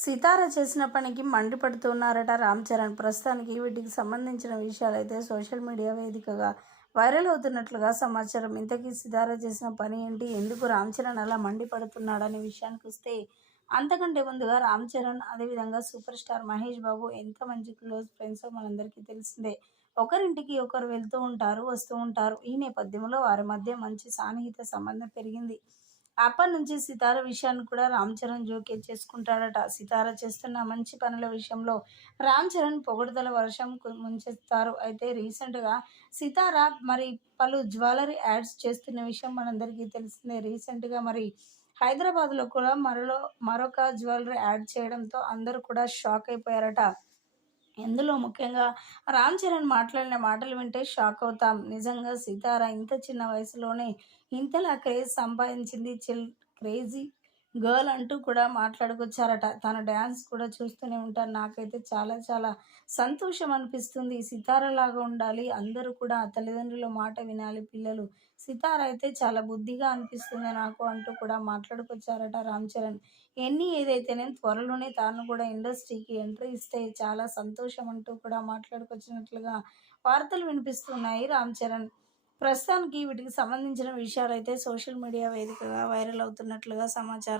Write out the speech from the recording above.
సితార చేసిన పనికి మండిపడుతున్నారట రామ్ చరణ్. ప్రస్తుతానికి వీటికి సంబంధించిన విషయాలైతే సోషల్ మీడియా వేదికగా వైరల్ అవుతున్నట్లుగా సమాచారం. ఇంతకీ సితార చేసిన పని ఏంటి? ఎందుకు రామ్ చరణ్ అలా మండిపడుతున్నాడనే విషయానికి వస్తే అంతకంటే ముందుగా రామ్ చరణ్ అదేవిధంగా సూపర్ స్టార్ మహేష్ బాబు ఎంత మంచి క్లోజ్ ఫ్రెండ్స్ మనందరికీ తెలిసిందే. ఒకరింటికి ఒకరు వెళ్తూ ఉంటారు వస్తూ ఉంటారు. ఈ నేపథ్యంలో వారి మధ్య మంచి సాన్నిహిత సంబంధం పెరిగింది. అప్పటి నుంచి సితార విషయాన్ని కూడా రామ్ చరణ్ జోకే చేసుకుంటాడట. సితార చేస్తున్న మంచి పనుల విషయంలో రామ్ చరణ్ పొగడుదల వర్షం ముంచేస్తారు. అయితే రీసెంట్గా సితార మరి పలు జ్యువెలరీ యాడ్స్ చేస్తున్న విషయం మనందరికీ తెలిసిందే. రీసెంట్గా మరి హైదరాబాద్లో కూడా మరో మరొక జ్యువెలరీ యాడ్ చేయడంతో అందరూ కూడా షాక్ అయిపోయారట. ఎందులో ముఖ్యంగా రామ్ చరణ్ మాట్లాడిన మాటలు వింటే షాక్ అవుతాం. నిజంగా సితార ఇంత చిన్న వయసులోనే ఇంతలా క్రేజ్ సంపాదించింది చిల్ క్రేజీ గర్ల్ అంటూ కూడా మాట్లాడుకొచ్చారట. తన డ్యాన్స్ కూడా చూస్తూనే ఉంటాను నాకైతే చాలా చాలా సంతోషం అనిపిస్తుంది. సితార లాగా ఉండాలి. అందరూ కూడా తల్లిదండ్రుల మాట వినాలి పిల్లలు. సితార అయితే చాలా బుద్ధిగా అనిపిస్తుంది నాకు అంటూ కూడా మాట్లాడుకొచ్చారట రామ్ చరణ్. ఎన్ని ఏదైతేనే త్వరలోనే తాను కూడా ఇండస్ట్రీకి ఎంట్రీ ఇస్తే చాలా సంతోషం అంటూ కూడా మాట్లాడుకొచ్చినట్లుగా వార్తలు వినిపిస్తున్నాయి రామ్ చరణ్. ప్రస్తుతానికి వీటికి సంబంధించిన విషయాలు అయితే సోషల్ మీడియా వేదికగా వైరల్ అవుతున్నట్లుగా సమాచారం.